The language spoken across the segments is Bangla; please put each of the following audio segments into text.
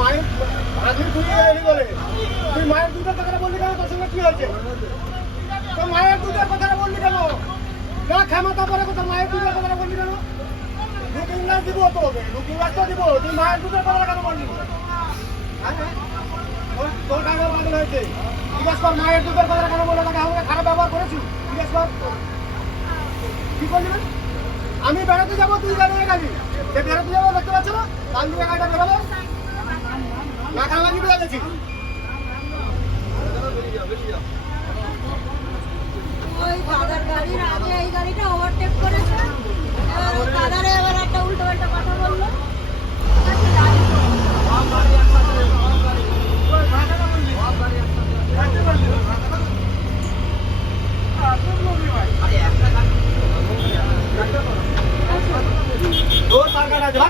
মায়ের আগে তুই বলে তুই মায়ের দুধের কথাটা বললি কেন? তোর সঙ্গে কি হয়েছে? তোর মায়ের দুধের কথাটা বললি কেন? না ক্ষমতা পরে তোর মায়ের দুধের কথাটা বললি কেন? লুকিং গ্লাস দিব তোকে, লুকিং গ্লাসটা দিব, তুই মায়ের দুধের কথাটা কেন বললি? তোর টাকা বাদল হয়েছে, জিজ্ঞেস কর মায়ের দুধের কথাটা কেন বলে? তাকে আমাকে খারাপ ব্যবহার করেছি, জিজ্ঞেস কর। কি করলি? আমি বেড়াতে যাবো, তুই বেড়াতে গেলি, সে বেড়াতে যাবো দেখতে পাচ্ছ না? কাল দিকে গাড়িটা বেরোবে না, কালাকি বেড়ে গেছি। ওই দাদার গাড়ির আগে এই গাড়িটা ওভারটেক করেছে, এবার ওই দাদারে এবার একটা উল্টো পাল্টা কথা বললো। তোর টাকাটা যা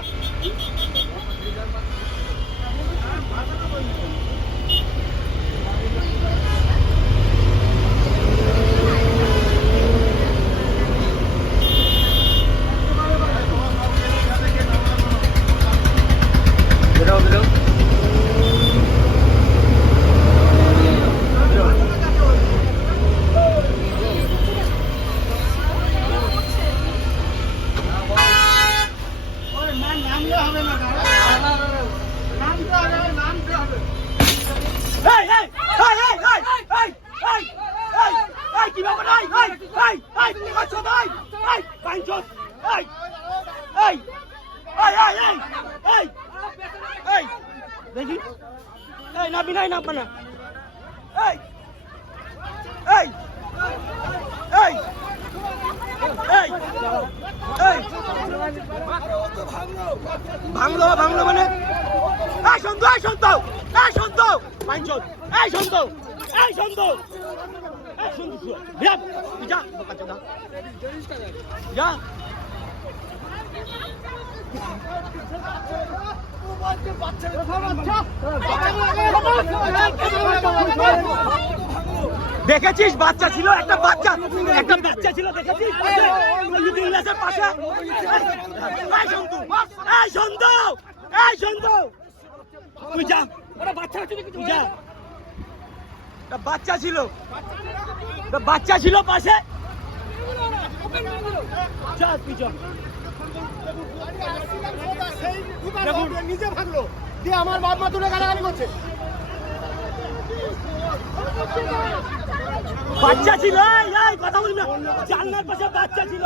দেখি নাবি নাই নাববে না। ভাঙলো ভাঙলো মানে শুনতো শুনতো শুনতো পাঁচজন শুনতো শুনতো শুনতো যা যা দেখেছিস? বাচ্চা ছিল, একটা বাচ্চা ছিল, দেখেছিস? পাশে তুই যা, বাচ্চা ছিল পাশে, যা তুই যা। নিজে ভাগলো দিয়ে আমার বাপ মা তুলে গালাগালি করছে। বাচ্চা ছিল, কথা বলি না, জানলার পাশে বাচ্চা ছিল।